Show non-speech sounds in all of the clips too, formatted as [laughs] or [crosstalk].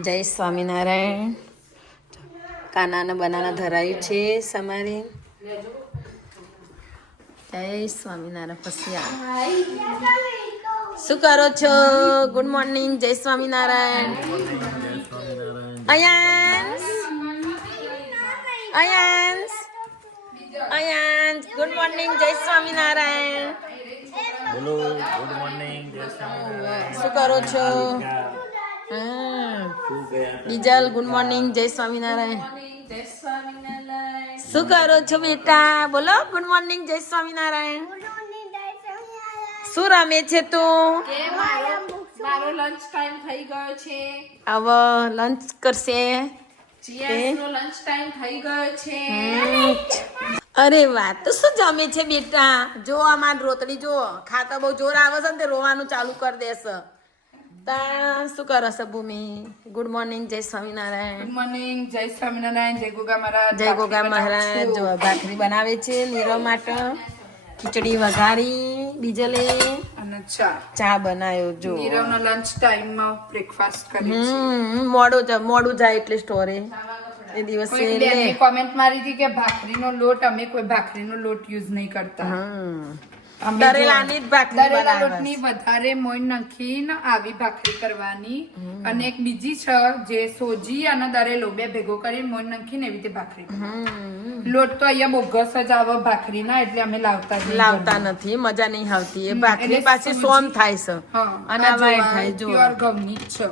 જય સ્વામિનારાયણ. કાનાના બનાના ધરાયું છે સમારી. જય સ્વામિનારાયણ. પછી આ. શું કરો છો? ગુડ મોર્નિંગ જય સ્વામિનારાયણ. અયાન્સ અયાન્સ અયાન્સ ગુડ મોર્નિંગ જય સ્વામિનારાયણ. બોલો ગુડ મોર્નિંગ જય સ્વામિનારાયણ. શું કરો છો? બીજલ ગુડ મોર્નિંગ જય સ્વામિનારાયણ શું કરો છો બેટા બોલો ગુડ મોર્નિંગ જય સ્વામિનારાયણ શું રમે છે તું? મારો લંચ ટાઈમ થઈ ગયો છે. હવે લંચ કરશે. લંચ ટાઈમ થઈ ગયો છે. અરે વાહ તો શું જમે છે બેટા? જો અમાર રોતડી જો ખાતા બહુ જોર આવે છે ને તે રોવાનું ચાલુ કરી દેશે. શું કરો છો ભૂમિ? ગુડ મોર્નિંગ જય સ્વામિનારાયણ. ગુડ મોર્નિંગ જય સ્વામિનારાયણ જય ગોગા મહારાજ. જય ગોગા મહારાજ જો ભાખરી બનાવે છે નીરવ માટે. ખીચડી વઘારી બીજલે. અને ચા. ચા બનાવ્યો જો નીરવનો લંચ ટાઈમમાં બ્રેકફાસ્ટ કરી છે મોડું જ મોડું જાય એટલે સ્ટોરે. એ દિવસે કોમેન્ટ મારી હતી કે ભાખરીનો લોટ અમે કોઈ ભાખરીનો લોટ યુઝ નહીં કરતા. હમ. ભાખરી વધારે નાખીને આવી ભાખરી કરવાની. અને એક બીજી છે જે સોજી અને દરેલો બે ભેગો કરી મોણ નાખીને એવી રીતે ભાખરી લોટ તો અહીંયા બોગસ જ આવે ભાખરીના એટલે અમે લાવતા લાવતા નથી મજા નહીં આવતી. એ ભાખરી પાછી સોમ થાય છે. અને થાય, જો. ઘઉંની જ છે.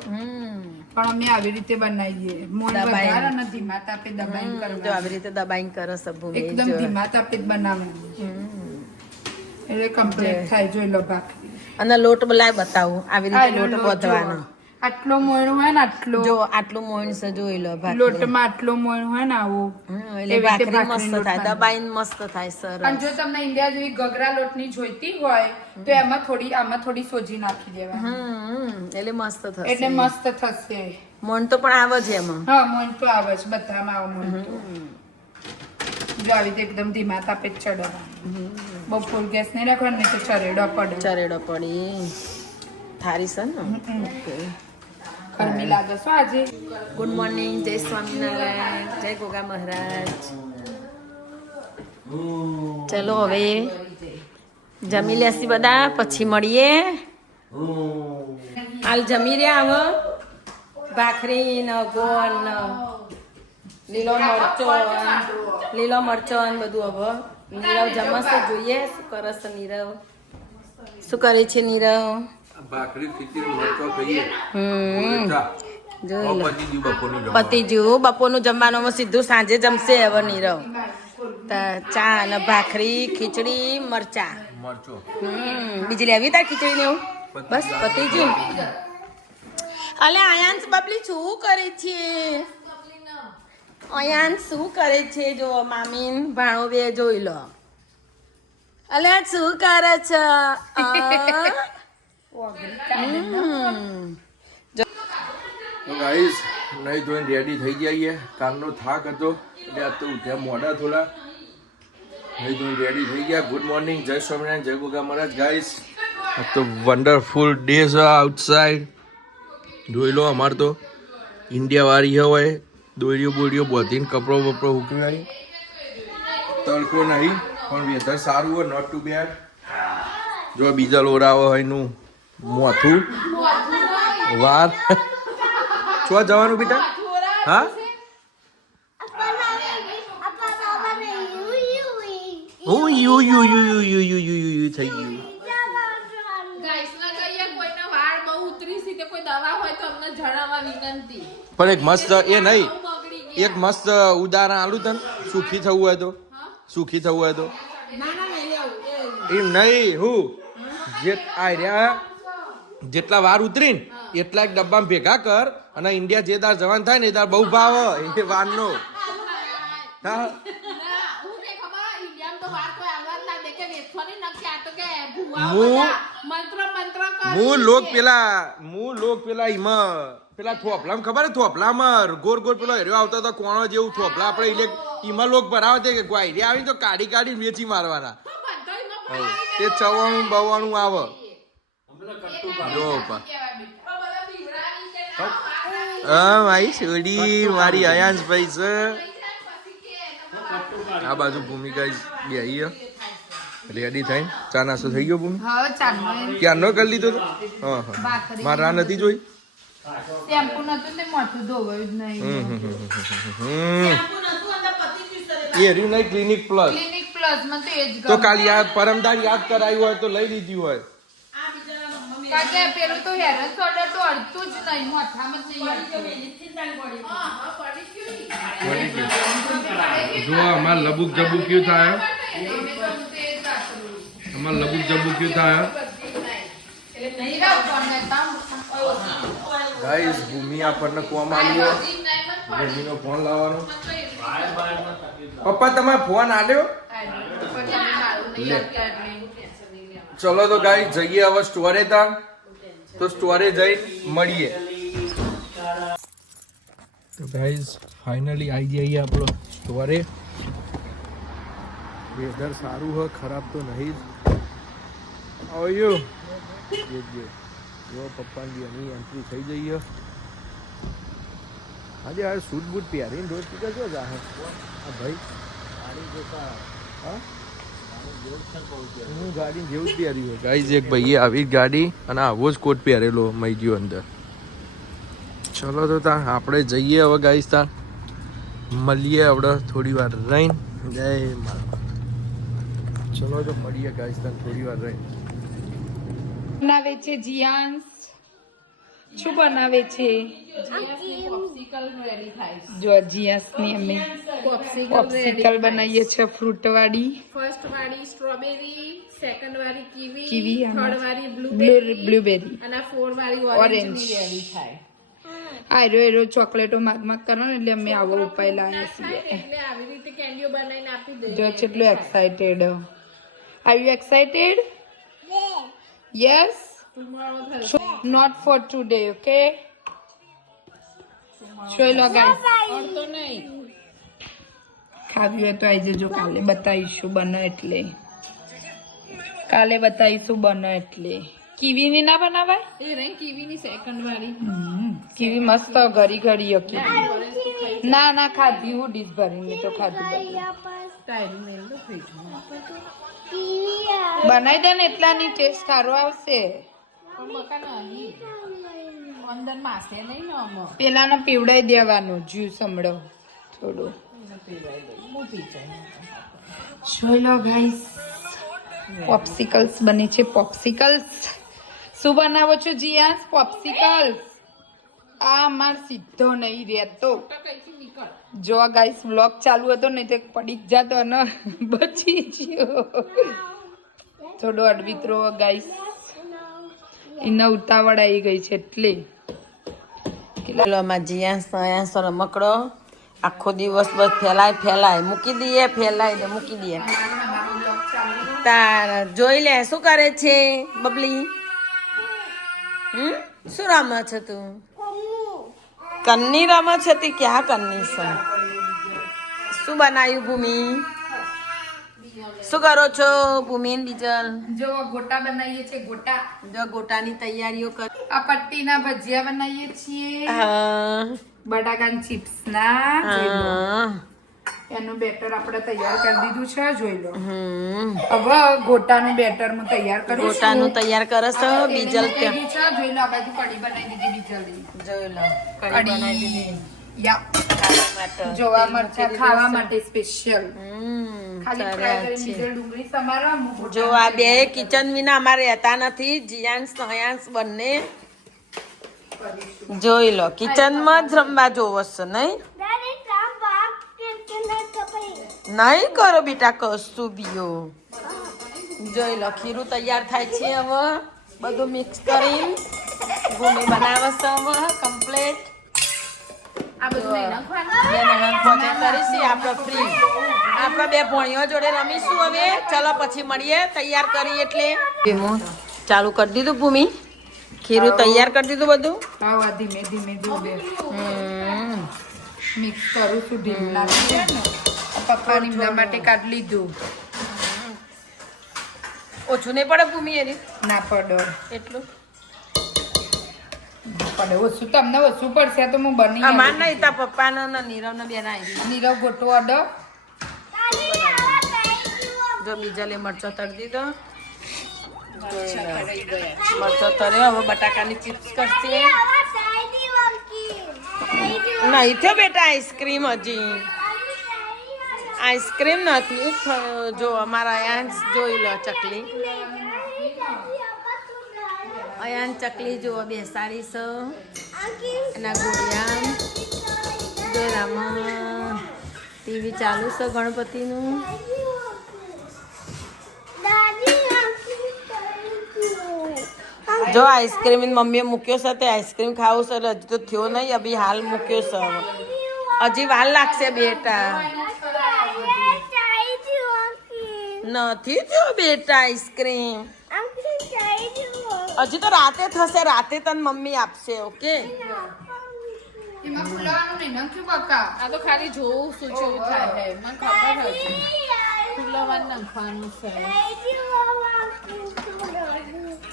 પણ અમે આવી રીતે બનાવીએ. મોણ દબાઈને. વધારે અને ધીમા તાપે દબાઈ જો આવી રીતે દબાઈને કરો ભૂમિ એકદમ ધીમા તાપે જ બનાવવાનું. એટલે કમ્પ્લીટ થાય જોઈ લો ભાખરી અને લોટ બોલાય બતાવું. આવી રીતે લોટ લોટ આટલો મોણ હોય ને આટલો. જો આટલું મોણ છે જોઈ લો ભાખરી. લોટમાં આટલો મોણ હોય ને આવો. એટલે ભાખરી મસ્ત થાય દબાઈ દબાઈને મસ્ત થાય અને જો તમને ઇન્ડિયા જેવી ગગરા લોટની જોઈતી હોય તો એમાં થોડી આમાં થોડી સોજી નાખી દેવા હમ એટલે મસ્ત થશે. એટલે મસ્ત થશે. મોન તો પણ આવે છે એમાં. હા મોણ તો આવે છે બધામાં આવે મોણ તો. જો આવી રીતે એકદમ ધીમા તાપે ચડવા. ફૂલ ગેસ નહીં રાખવાનો નહીં તો ચરેડો પડે. ચરેડો પડી. થારી છે ને? ગરમી લાગે છે આજે. ગુડ મોર્નિંગ જય સ્વામિનારાયણ જય ગોગા મહારાજ. ચલો હવે જમી લેસી બધા પછી મળીએ. હાલ જમી રહ્યા હવે ભાખરી ન ગોળ ન લીલો મરચો. લીલો મરચો ને બધું હવે. નીરવ જમશે જોઈએ શું કરે છે નીરવ. શું કરે છે નીરવ? ભાખરી ખીચડી મરચો ખાઈએ. હમ. બપોરનું જમવાનું. સીધું સાંજે જમશે હવે નીરવ. તો ચા અને ભાખરી ખીચડી મરચા. બીજી લેવી તાર ખીચડી ને એવું? બસ પતિ ગયું અલે આયાંશ બબલી શું કરે છે? આયાંશ શું કરે છે જો મામીન ભાણો બે જોઈ લો. અલે શું કરે છે? તો ગાઈસ નહીં ધોઈને રેડી થઈ જઈએ કાલનો થાક હતો. એટલે આ તો ઉઠ્યા મોડા થોડા. નહીં ધોઈને રેડી થઈ ગયા. ગુડ મોર્નિંગ જય સ્વામિનારાયણ, જય ગોગા મહારાજ ગાઈસ આ તો વન્ડરફુલ ડે છે આઉટસાઇડ જોઈ લો અમારે તો. ઇન્ડિયા વાળી હોય દોરીઓ બોરીઓ બધીને કપડો બપડો આવી. તડકો નહીં પણ વેધર સારું હોય નોટ ટુ બેડ જો બીજા લોરાઓ હોયનું મોથું. વાર છો જવાનું બેટા? હા? હું યુ યુ યુ યુ યુ યુ યુ યુ થઈ ગયું ગાઈસના કહીએ કોઈના વાળ બહુ ઉતરી છે તે કોઈ જણાવવા વિનંતી. પણ એક મસ્ત એ નહીં એક મસ્ત ઉદાહરણ આલું તને સુખી થવું હોય તો. સુખી થવું હોય તો. ના ના નહીં લેવું એ એમ નહીં હું? જે આ રહ્યા જેટલા વાર ઉતરીને એટલા એક ડબ્બામાં ભેગા કર અને ઇન્ડિયા જે તાર જવાન થાય ને એ તાર બહુ ભાવ એ વારનો હા? ના, હું? લોક પેલા હું લોક પેલા ઈમાં પેલા થોપલામાં ખબર હે થોપલામાં ગોર ગોર પેલો હેર્યો આવતો હતો કોણો જેવું થોપલા આપણે ઇલેક ઈમાં લોક ભરાવે તે ગોયરી આવીને તો કાઢી કાઢી વેચી મારવાના. તે ચવાણું બવાણું આવે. હા મારી છોડી મારી અયાંશ ભાઈ છે. આ બાજુ ભૂમિકા બેહી રેડી થાય. ચા નાસ્તો થઈ ગયો ભૂમિ ક્યાં ન કરી લીધો તો? હા હા. મારે રાહ નથી જોઈ. શેમ્પુ નતું તે માથું ધોવાયું જ નહીં. હમ, હમ, હમ, હમ, હમ. એ રહ્યું નહીં ક્લિનિક પ્લસ. ક્લિનિક પ્લસમાં તો કાલ યાદ પરમદાર યાદ કરાયું હોય તો લઈ લીધી હોય. કારણ પેલું તો હેર સોડર તો અડતું જ નહીં માથામાં જ નહીં અડતું. જો અમાર લબુક જબુક્યું થાય? અમાર લબુક થાય નીરવ ફોન લેતા. ગાઈસ ભૂમિ આપણને કોમ આવ્યો ભૂમિનો ફોન લાવવાનો. પપ્પા, તમારે ફોન આલ્યો. ચલો તો ગાઈસ જઈએ હવે સ્ટોરે તા તો સ્ટોરે જઈ મળીએ. તો ગાઈસ ફાઇનલી આવી જઈએ આપણો સ્ટોરે વેધર સારું હોય, ખરાબ તો નહીં જ. આવ્યો જો પપ્પાની એની એન્ટ્રી થઈ જઈએ આજે આ સૂટ બૂટ પહેરીને રોજ ટીકા જો જાહે. આ ભાઈ. હા ગાડી જેવું જ પહેરી હોય. ગાઈઝ એક ભાઈએ આવી જ ગાડી અને આવો જ કોટ પહેરેલો મઈ ગયો અંદર. ચલો તો તાર આપણે જઈએ હવે ગાઈઝ તાર મળીએ આપણે થોડી વાર રહીને. જય માતા ચલો તો મળીએ ગાઈસ તન થોડી વાર રહીને બનાવે છે જીયાંશ શું બનાવે છે? જો જીયાંશની અમે પોપ્સિકલ બનાવીએ છીએ ફ્રૂટ વાળી ફર્સ્ટ વાળી સ્ટ્રોબેરી સેકન્ડ વાળી કીવી કીવી થર્ડ વાળી બ્લુબેરી બ્લુબેરી અને ફોર વાળી ઓરેન્જ થાય. આ એરો એરો ચોકલેટો માગ માગ કરો ને એટલે અમે આવો ઉપાય લાવીએ છીએ. એટલે આવી રીતે કેન્ડીઓ બનાવીને આપી દે. જો કેટલું excited are you excited yes Yes? Tomorrow not for today okay okay? ચલો ગાઈસ અડતો નહીં ખાવી હોય તો આવી જજો કાલે બતાવીશું બને એટલે. કાલે બતાવીશું બને એટલે. કીવીની ના બનાવાય? એ રહી કીવીની સેકન્ડ વાળી. કીવી મસ્ત ઘરી ઘરી હતી ના ના ખાધી હું ડીશ ભરીને તો ખાધું બધું. ટાઈમ મેલ દો ફ્રીજમાં. બનાવી દે ને એટલાની ટેસ્ટ સારો આવશે. પેલાને પીવડાઈ દેવાનું, જ્યુસ હમણો થોડું. જોઈ લો ગાઈસ પોપ્સિકલ્સ બને છે પોપ્સિકલ્સ શું બનાવો છો, જીયાસ? પોપ્સિકલ્સ આ માર સીધો નહીં રહેતો. જો ગાઈસ વ્લોગ ચાલુ હતો ને, તે પડી જ જતો ને [laughs] બચી ગયો. થોડો અડવિત્રો ગાઈસ એના ઉતાવળ આવી ગઈ છે એટલે. કિલોમાં જીયા સયાસ રમકડો આખો દિવસ બસ ફેલાય ફેલાય. મૂકી દઈએ, ફેલાય ને મૂકી દઈએ. તાર, જોઈ લે, શું કરે છે, બબલી? હમ? શું રમે છે તું? કન્ની રમે છે તે? ક્યાં કન્ની છે? શું બનાવ્યું ભૂમિ? શું કરો છો? ભૂમિન બીજલ? જો ગોટા બનાવીએ છીએ ગોટા. જો ગોટાની તૈયારીઓ કર આ પટ્ટીના ભજીયા બનાવીએ છીએ. બટાકા બટાકાના ચિપ્સ ના એનું બેટર આપણે તૈયાર કરી દીધું છે જોઈ લો. હમ. હવે ગોટાનું બેટર હું તૈયાર કરું ગોટાનું તૈયાર કરે છે બીજલ ત્યાં. છે જોઈ લો આ બાજુ કઢી બનાવી દીધી બીજલની. જોઈ લો કઢી બનાવી દીધી. યા. જોવા મરચા ખાવા માટે સ્પેશિયલ હમ, જો આ બે કિચન વિના અમારે રહેતા નથી જીયાંશ નયાંશ બંને. જોઈ લો કિચનમાં જ રમવા જોવો છે નહીં? નહીં કરો બેટા કશું બીઓ. જોઈ લો ખીરું તૈયાર થાય છે હવે. બધું મિક્સ કરીને. ભૂમિ બનાવશે હવે કમ્પ્લીટ આ બધું નહીં નાખવાનું. બે ભોજન કરીશી આપણે ફ્રી આપણે બે ભણીઓ જોડે રમીશું હવે. ચલો પછી મળીએ તૈયાર કરી એટલે. હું ચાલુ કરી દીધું ભૂમિ? ખીરું તૈયાર કરી દીધું બધું? ખાવા ધીમે ધીમે ધીમે. બે મિક્સ કરું છું ને પપ્પા નીમલા માટે કાઢ લીધું. ઓછું નહીં પડે ભૂમિ એની? ના પડે. એટલું? પડે ઓછું તમને ઓછું પડશે તો હું બની અમાર નહીં તા પપ્પાનો ને નીરવનો બેન આવી નીરવ ગોટો અડો જો બીજા લે મરચો તળી દીધો. મરચો તળ્યો હવે બટાકાની ચિપ્સ કરશે. નહીં થયો બેટા આઈસ્ક્રીમ હજી. આઈસ્ક્રીમ નથી. જો અમારા અયાંશ જોઈ લો ચકલી. અયાન ચકલી જુઓ બેસાડી સ. એના ગોળિયા ડોરામાં. ટીવી ચાલુ છે ગણપતિનું. જો આઈસ્ક્રીમ મમ્મીએ મૂક્યો છે તે આઈસ્ક્રીમ ખાવું છે હજી તો થયો નહીં અભી હાલ મૂક્યો છે હજી વાર લાગશે બેટા. નથી થયો બેટા આઈસ્ક્રીમ. હજી તો રાતે થશે રાતે તન મમ્મી આપશે ઓકે એમાં ફૂલાવાનું નહીં નાખ્યું કાકા આ તો ખાલી જોવું શું જેવું થાય છે. મને ખબર હતી ફૂલવાન નાખવાનું છે.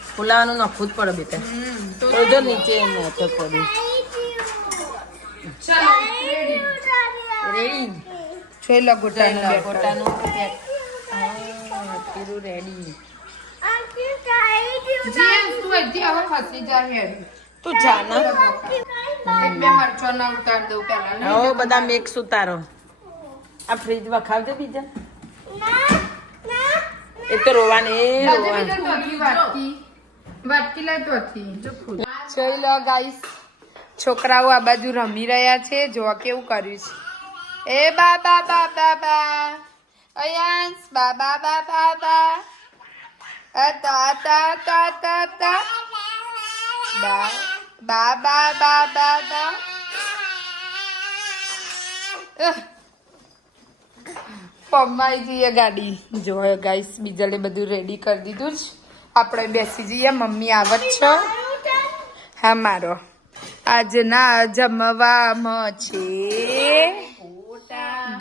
ફુલાવાનું નખવું જ પડે બેટા તો. જો નીચે નાખે પડ્યું રેડી છે લગોટા ગોટાનું પેક હા પીરું રેડી જીએમ, તું હજી હવે ખસી જા તું જા ને. એક બે મરચો ના ઉતાર દઉં પેલા ને. બધા મિક્સ ઉતારો. આ ફ્રીજ વખાવજે બીજા. એ તો રોવાની રોવાની. વાટકી. વાટકી લાય જોઈ લો ગાઈસ છોકરાઓ આ બાજુ રમી રહ્યા છે. જો કેવું કર્યું છે. એ બા બાબા બા બા બા અયાંશ બાબા બાબા બા તા તા તા તા. બા બા બા બા બા બા. અહ. પમ્માઈ જઈએ ગાડી. જો ગાઈસ બીજાલે બધું રેડી કરી દીધું જ. આપણે બેસી જઈએ. મમ્મી આવત છે. હા મારો. આજના જમવામાં છે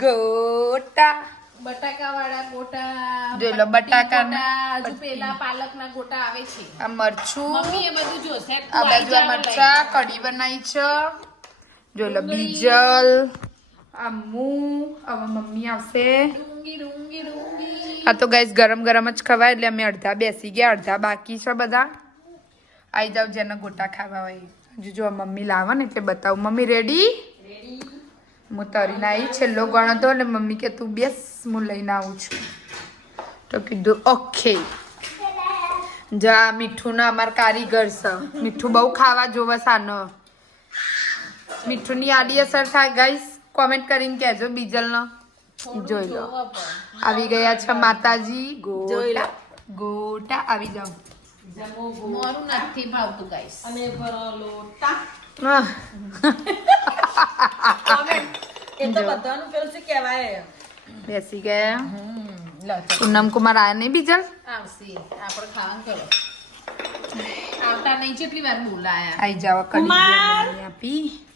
ગોટા. બટાકા વાળા ગોટા જોઈ લો, બટાકાના ગોટા, હજુ પેલા પાલક ના ગોટા આવે છે. આ મરચું મમ્મી એ બધું જોશે આ બાજુ આ મરચા કઢી બનાવી છે. જોઈ લો બીજલ આ મું હવે મમ્મી આવશે. ડુંગી ડુંગી ડુંગી આ તો ગાઈસ ગરમ ગરમ જ ખવાય એટલે અમે અડધા બેસી ગયા અડધા બાકી છે બધા. આઈ જાવ જેને ગોટા ખાવા હોય. હજુ જો મમ્મી લાવે ને એટલે બતાવું. મમ્મી રેડી હું તરીને આવી છેલ્લો ગણો હતો એટલે મમ્મી કે તું બેસ હું લઈને આવું છું. તો કીધું ઓકે. જા મીઠું ના અમાર કારીગર છે. મીઠું બહુ ખાવા જોવે સાનો મીઠું ની આડી અસર થાય ગાઈસ કોમેન્ટ કરીને કહેજો બીજલનો. જોઈ લો. આવી ગયા છે માતાજી. ગોટા ગોટા આવી જાઓ. મોરું નથી ભાવતું ગાઈસ. અને લોટા બેસી ગયા. હમ, લો ચાલ. પૂનમ કુમાર આયા નહીં બીજલ આવશે. આપણે ખાવાનું કરો. આવતા નહીં જેટલી વાર બોલાયા. આઈ જાવ કરી આપી.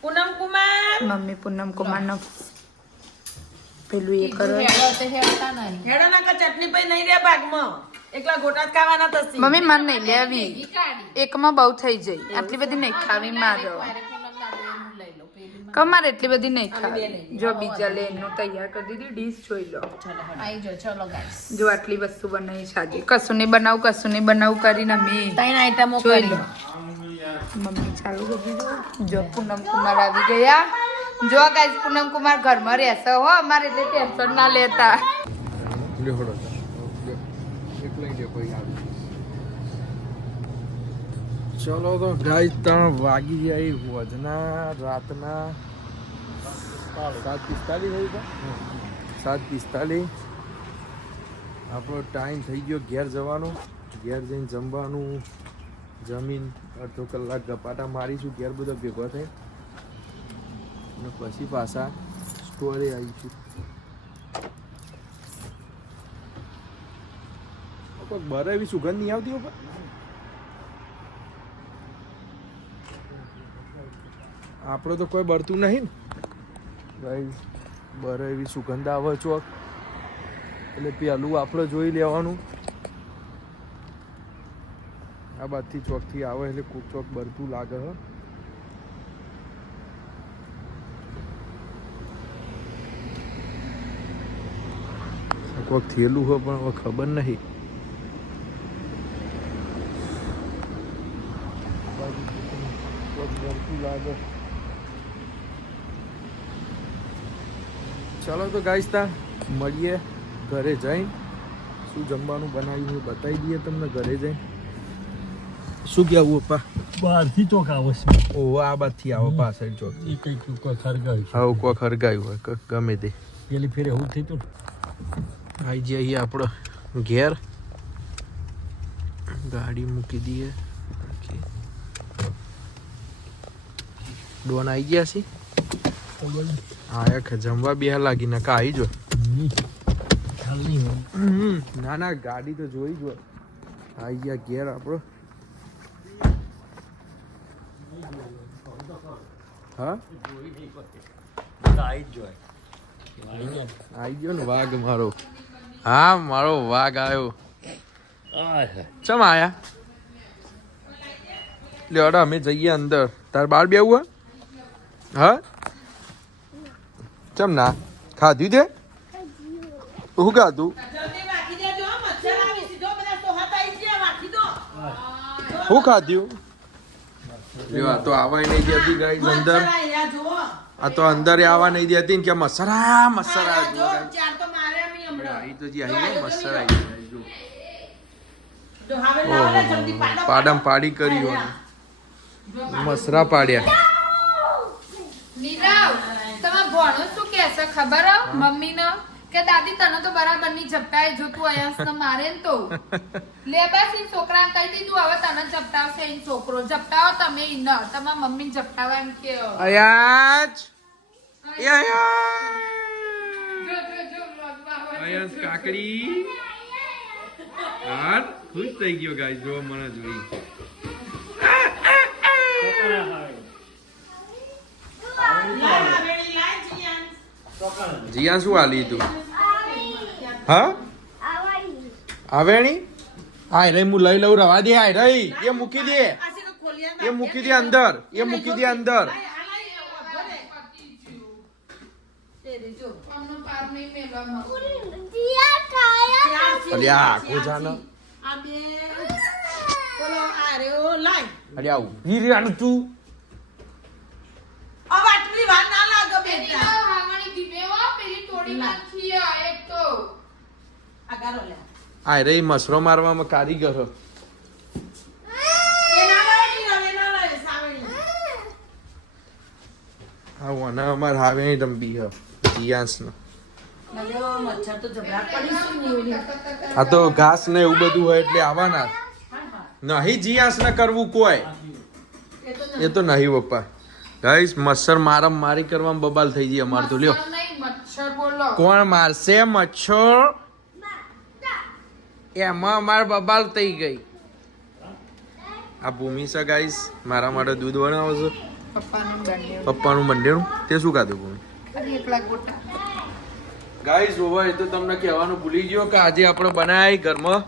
પૂનમ કુમાર! મમ્મી પૂનમ કુમાર નો પેલું એ કરો. હેડો હેડતા નહીં. હેડો ના ચટણી પઈ નહીં રે ભાગમાં. એકલા ગોટા ખાવાના થશે મમ્મી મન નહીં લેવી. એકમાં બહુ થઈ જઈ આટલી બધી નહીં ખાવી મારો કમાર એટલી બધી નહીં ખાવી. જો બીજા લે એનું તૈયાર કરી દીધી ડીશ જોઈ લો. ચલો જો આટલી વસ્તુ બનાવી છે કશું નહીં બનાવું કશું નહીં બનાવું કરીને અમે ત્રણ આઈટમો જોઈ કરી લો. મમ્મી ચાલુ કરી જો પૂનમ કુમાર આવી ગયા. જો ગાઈસ પૂનમ કુમાર ઘરમાં રહેશે હો. અમારે એટલે ટેન્શન ના લેતા લ્યો હળો એક લઈ લ્યો કોઈ આવી ચલો તો ગાઈ ત્રણ વાગી જાય વધના રાતના. સાત પિસ્તાલીસ સાત પિસ્તાલીસ. આપણો ટાઈમ થઈ ગયો ઘેર જવાનો. ઘેર જઈને જમવાનું જમીન અડધો કલાક ગપાટા મારીશું ઘેર બધો ભેગો થઈ અને પછી પાછા સ્ટોરે આવીશું. કોઈ બરે એવી સુગંધ નહીં આવતી ઉપર આપણો તો કોઈ બળતું નહીં ને. ગાઈઝ બરે એવી સુગંધ આવે ચોક એટલે પેલું આપણે જોઈ લેવાનું. આ બાજુથી ચોકથી આવે એટલે કોક ચોક બરતું લાગે હ. કોક થયેલું હોય પણ હવે ખબર નહીં. કોક બરતું લાગે. ચાલો તો કાઈસતા મળીએ ઘરે જઈને. શું જમવાનું બનાવ્યું હોય બતાવી દઈએ તમને ઘરે જઈને. શું કહેવું પપ્પા? બહારથી ચોક આવે છે. ઓહો આ બાજથી આવો પાછળ ચોક. એ કંઈક ખરગાયું આવું કોક ખરગાયું હોય ગમે તે. પેલી ફેરે એવું થયું હતું આવી જઈએ આપણો ઘેર. ગાડી મૂકી દઈએ. ડોન આવી ગયા છે. હા કે જમવા બે લાગી નકા આવી જો. ના ના ગાડી તો જોઈ જો. આવી ગયા ઘેર આપણો હા? આવી ગયો ને વાઘ મારો. હા મારો વાઘ આવ્યો ચમ આયા? લે અડા અમે જઈએ અંદર. તાર બાર બેવું હા? ચમ ના ખાધું તે શું ખાધું શું ખાધ્યું આ તો આવા નહીં દેતી ગાઈસ અંદર. આ તો અંદર આવવા નહીં દેતી ને કે મસરા મસરા જો. આવી તો જી આવી ગયો મસરા આવી ગયો જો પાડમ પાડી કરી હોય. મસરા પાડ્યા. નીરવ તમે ભણો કહેશે ખબર હે મમ્મીને? કે દાદી તને તો બરાબરની ઝપટાય જો તું ને મારે ને તો. લે બસ ઈ છોકરા કહી દીધું હવે તને ઝપટાવશે ઈ છોકરો. ઝપટાવો તમે ઈ ન તમારા મમ્મી ઝપટાવા એમ કે અયાજ! એ અયાજ. જો જો જો vlogમાં અયાજ કાકડી. હાર ખુશ થઈ ગયો ગાઈસ જો મને જોઈ. જીયા શું આ તું હા? આવેણી? હા રે હું લઈ લઉં રવા દે આય રહી. એ મૂકી દે. એ મૂકી દે અંદર. એ મૂકી દે અંદર. પાર નહીં મેલવામાં. અલ્યા અલ્યા ઊભી રે આનું તું. હાંગણી ધીમે હો, આય રે મસરો મારવામાં કારીગર હો. આ આ તો ઘાસ ને એવું બધું હોય એટલે આવવાના. નહીં જીયાસ ને કરવું કોઈ. એ તો નહીં પપ્પા. ગાઈસ, મચ્છર મારમ મારી કરવામાં બબાલ થઈ ગઈ અમાર તો, લ્યો. મચ્છર બોલો. કોણ મારશે મચ્છર? એમાં માર બબાલ થઈ ગઈ. આ ભૂમિ છે ગાઈસ મારા માટે દૂધ બનાવો છો. પપ્પાનું બંને તે શું ખાધું ભૂમિ? ગાઈસ ઓવર એ તો તમને કહેવાનું ભૂલી ગયો કે આજે આપણે બનાવી ઘરમાં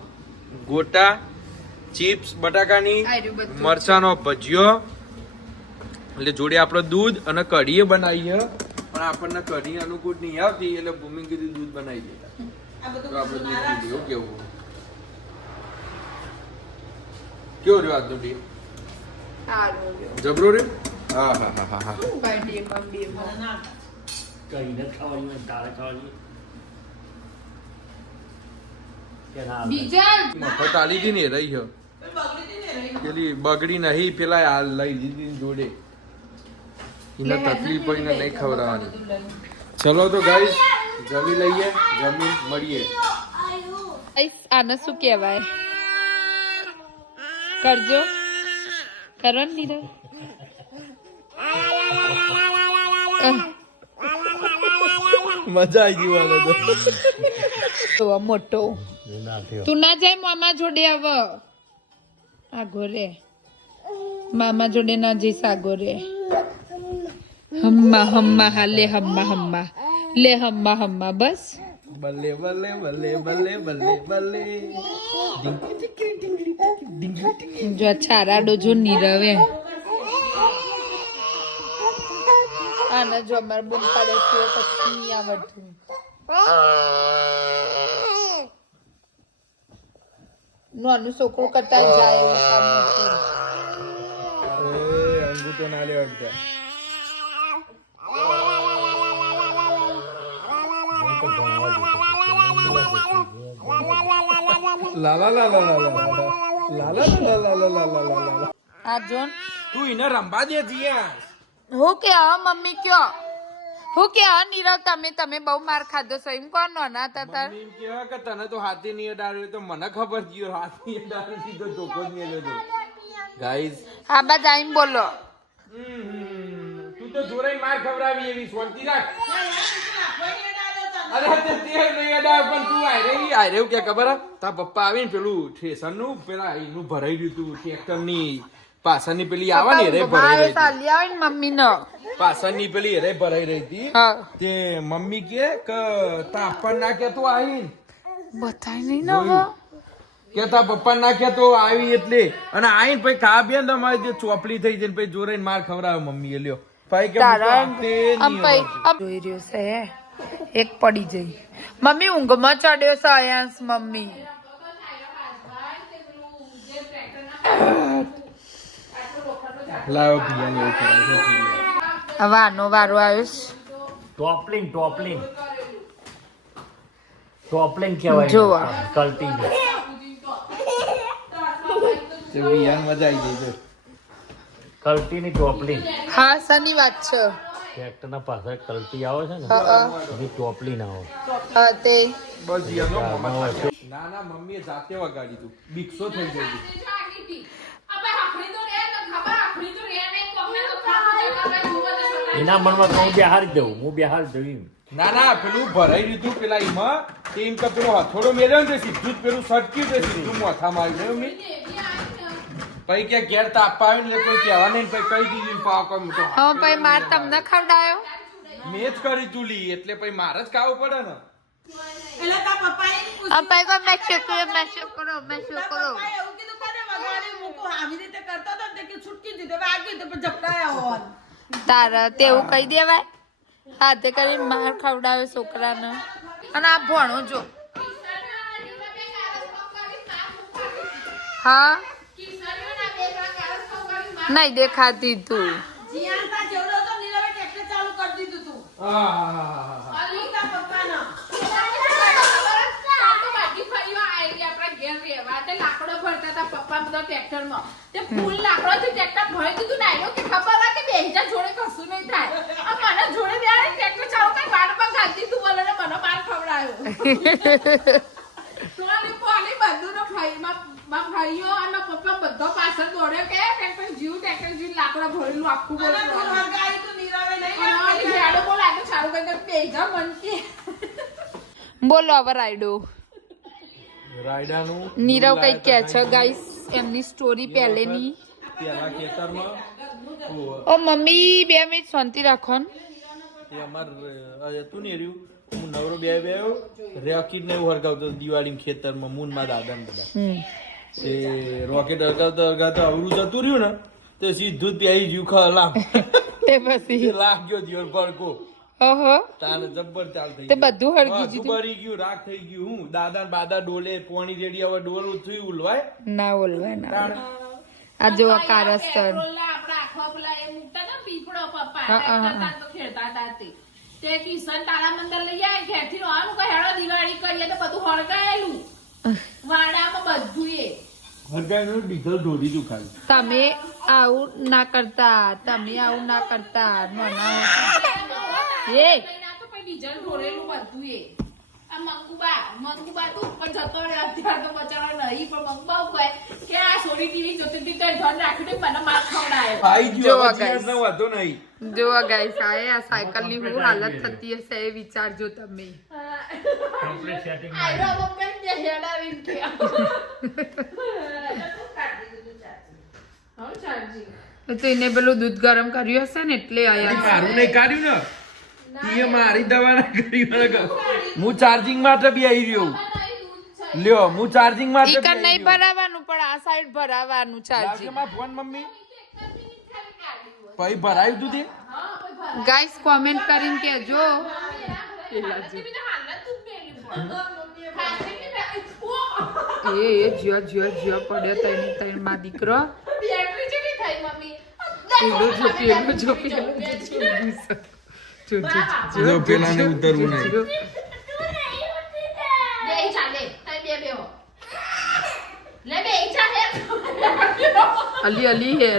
ગોટા ચિપ્સ બટાકાની. મરચાનો ભજીયો. એટલે જોડે આપણે દૂધ અને કઢીએ બનાવીએ. પણ આપણને કઢી અનુકૂળ નહીં આવતી એટલે ભૂમિ કીધું દૂધ બનાવી દેતા. તો આપણે દૂધ પી લઈએ. કેવું? કેવો રહ્યો આજનો ડે જબરો રે હા હા હા હા હા. કઈ ખાવાની ખાવાની. મફત આલી હતી ને રહી પેલી બગડી નહીં પેલા આ લઈ લીધી જોડે. એને તકલીફ હોય ને નહીં ખવડાવવાની. ચલો તો ગાઈસ જમી લઈએ જમી મળીએ. ગાઈસ, આને શું કહેવાય? કરજો. કરો ને નીરવ. મજા આવી ગઈ વાલો તો. તો મોટો. તું ના જાય મામા જોડે આવ. આગો રે મામા જોડે ના જઈશ આગો રે હમ્મા હમ્મા હા લે હમ્મા હમ્મા. લે હમ્મા હમ્મા બસ. બલ્લે બલ્લે બલ્લે બલ્લે બલ્લે બલ્લે જો છારાડો જો નીરવે. આને જો અમારે બૂમ પાડે છે પછી નહીં આવડતું નાનું છોકરું કરતા જાય એવું કામ નથી. એ અંગુ તો ના લેવા એને રંભા દે જીયા હું કે હા મમ્મી કયો હું કે હા નીરવ તમે તમે બહુ માર ખાધો છો એમ કોણ નો ના કે તને તો હાથી ની અડાડ્યો તો મને ખબર ગયો હાથી હા બા જાઈમ બોલો તું તો જોરાઈ માર ખવરાવી એવી શાંતિ રાખ અરે તે તે નહીં પણ તું કે ખબર તાર પપ્પા આવીને પેલું ઠેસરનું પેલા એનું ભરાઈ રહ્યું તું ટ્રેક્ટરની પાછળની પેલી આવે ને રે ભરાઈ રહી હતી. ચાલી આવે ને મમ્મી નો પાછળની પેલી રે ભરાઈ રહી હતી. તે મમ્મી કે કે તા ના કે તો આવી બતાય નહીં ને હવે? કે તા પપ્પા ના કે તો આવી એટલે. અને આઈને પછી ખા બે ને તમારી જે ચોપડી થઈ જઈને પછી જોરાઈને માર ખવડાવે મમ્મી એ લ્યો. ભાઈ કે તો જોઈ રહ્યો છે એક પડી જઈ. મમ્મી ઊંઘમાં ચડ્યો છે અયાંશ મમ્મી લાવો. હવે આનો વારો આવ્યો છે. ટોપલિંગ ટોપલિંગ ટોપલિંગ કહેવાય જો કલ્ટી. તે વિયાન મજા આવી ગઈ છે. કલ્ટીની ટોપલિંગ હા શની વાત છે. ટ્રેક્ટરના પાછળ કલ્ટી આવે છે ને હા, હા. એની ટોપલી ના આવે હા તે. ના ના મમ્મીએ જાતે વગાડી તું બિકસો થઈ ગઈ હતી. એના મનમાં કહું બેહારી દઉં હું બિહાર દઉં ના ના પેલું ભરાઈ લીધું પેલા એમાં તે એમ કે પેલો હથોડો મેળવ્યો ને સીધું જ પેલું સટક્યું તે સીધું માથા મારી દે મેં પછી કે ઘેર તો આવ્યું ને કોઈ કહેવા નહીં ને પછી કહી દીધી કમ તો. હવે પછી માર તમને ખવડાયો? મેં જ કરી તુલી એટલે પછી મારે જ ખાવું પડે ને. એટલે તા પપ્પાએ પૂછ્યું, આ પછી કોઈ મેં છોકરો મેં છોકરો મેં તાર છોકરો એવું કીધું કોને વગાડી મૂકો આવી રીતે કરતો તો ને તે કે છૂટકી દીધો વાગ્યું તો જપડાયા હોન તાર તારા તેવું કહી દેવાય? હાથે કરીને માર ખવડાવે છોકરાને. અને આ ભણો જો. હા? નહીં દેખાતી તું. લાકડો ભરતા હતા કે બે હજાર જોડે કશું નહીં થાય મને જોડે બે ચાલુ કઈ બાર પર ઘાલી દીધું ને મને બાર ખવડાયો તો અને પોલી બધું નો ફાઈમાં અને પપ્પા બધો પાછળ દોડ્યો કે લાકડો ભરેલું આખું બોલું બોલ આગળ હવે રાયડો. રાયડાનું નીરવ કઈ કે છે ગાઈસ એમની સ્ટોરી પહેલેની. પેલા ખેતરમાં ઓ મમ્મી બે મિનિટ શાંતિ રાખો ને. એ અમાર હતું ને રહ્યું હું નવરો બે બે રેકીટ ને એવું હરગાવતો દિવાળી ખેતરમાં મૂનમાં દાદા ને બધા. તે રોકેટ હરગાવતા હરગાવતા અવરું જતું રહ્યું ને તે સીધું જ પ્યાઈ ગયું ખલામ તે પછી. લાગ્યો જીવન પડકો ઓહો. તાને જબ્બર ચાલ થઈ તે ગયું. બધું હળગી દીધું? બળી ગયું રાખ થઈ ગયું. હું? દાદા બાદા ડોલે પોણી રેડી હવે ડોલું થયું ઉલવાય. ના બોલવાય ના. આ જો કારસ્તર. આપણા આખો પેલા એ મૂકતા ને પીપળો પપ્પા તો ખેડતા હતા તે. કિશન તારા મંદિર લઈ આવે ઘેરથી આવવાનું કે દિવાળી કરીએ તો બધું હળગાયેલું. વાડામાં બધું એ હરગાયનું ડીઝલ ઢોળી દીધું ખાલી તમે આવું ના કરતા તમે આવું ના કરતા નાના એ લઈને આવતો પછી ડીઝલ ઢોળેલું બધું એ. આ મંગુબા મંગુબા તો ઉપર જતો રહ્યો અત્યારે તો બચારો નહીં પણ મંગુબા કહે? કે આ સોરી ટીવી જોતી હતી કઈ ધન રાખ્યું મને માર ખવડાયો. ખાઈ જો. વાંધો નહીં. ગાઈસ આ આ સાયકલની શું હાલત થતી હશે એ વિચારજો તમે. હા. [laughs] તો એને પેલું દૂધ ગરમ કર્યું હશે ને એટલે આયા. મારું નહીં કાઢ્યું ને? તીએ મારી દવા ના કરી હું ચાર્જિંગ માટે બી આવી રહ્યો. લ્યો હું ચાર્જિંગ માટે ઈ બી કણ આવી નહીં ભરાવાનું પણ આ સાઈડ ભરાવાનું ચાર્જિંગમાં ફોન મમ્મી? ભાઈ ભરાયું તું તે? ગાઈસ કોમેન્ટ કરીને કહેજો. એ એ જ્યો જ્યો જ્યો પડ્યો તઈને તઈને માં દીકરો પેલો જો પેલો જો પેલો જો જો જો જો જો ઉતરવું નહીં અલી અલી હે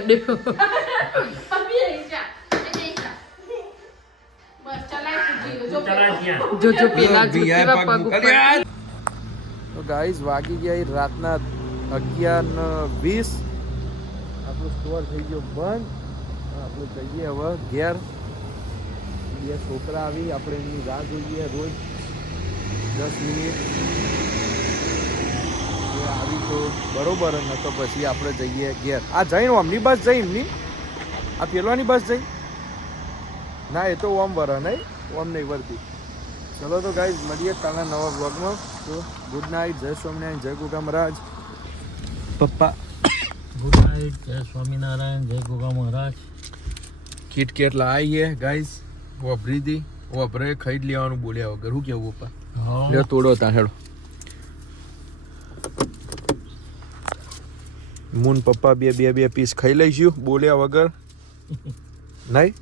જો જો પેલા જો પગ ઉપર તો ગાઈસ વાગી ગયા રાતના અગિયાર વીસ. આપણો સ્ટોર થઈ ગયો બંધ. આપણે જઈએ હવે ઘેર. બે છોકરા આવી, આપણે એમની રાહ જોઈએ રોજ. દસ મિનિટ. એ આવી તો બરોબર ન તો પછી આપણે જઈએ ઘેર. આ જઈને ઓમની બસ જઈ એમની? આ પેલવાની બસ જઈ? ના, એ તો ઓમ વર નહીં? ઓમ નહીં વરતી. ચલો તો ગાઈ મળીએ તારા નવા બ્લોગમાં તો ગુડ નાઇટ જય સ્વામિનારાયણ જય ગોગા મહારાજ. પપ્પા. ગુડ નાઇટ જય સ્વામિનારાયણ જય ગોગા મહારાજ. કીટ કેટલા આવીએ ગાઈઝ વાપરી હતી વાપરે ખાઈ લેવાનું બોલ્યા વગર. શું કેવું પપ્પા? લ્યો તોડો તા હેડો. મૂન પપ્પા બે બે બે પીસ ખાઈ લઈશું બોલ્યા વગર. નહીં?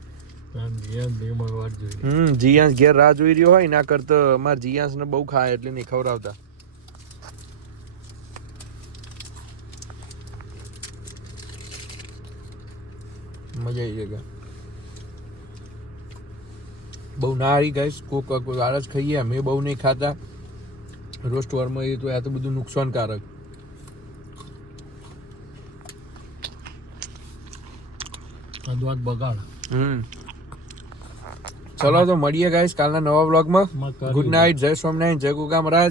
હમ જીયાંશ ઘેર રાહ જોઈ રહ્યો હોય ના કરતા જીયાસ જીયાંશને બહુ ખાય એટલે નહીં ખવડાવતા. મજા આવી જાય બહુ ના હારી ગાઈશ કોક આળસ ખાઈએ અમે બહુ નહીં ખાતા. રોસ્ટ વારમાં એ તો આ તો બધું નુકસાનકારક. અદવાદ બગાડ. હમ. ચલો તો મળીએ ગાઈશ કાલના નવા બ્લોગમાં ગુડ નાઇટ જય સ્વામિનારાયણ જય ગુગા મહારાજ.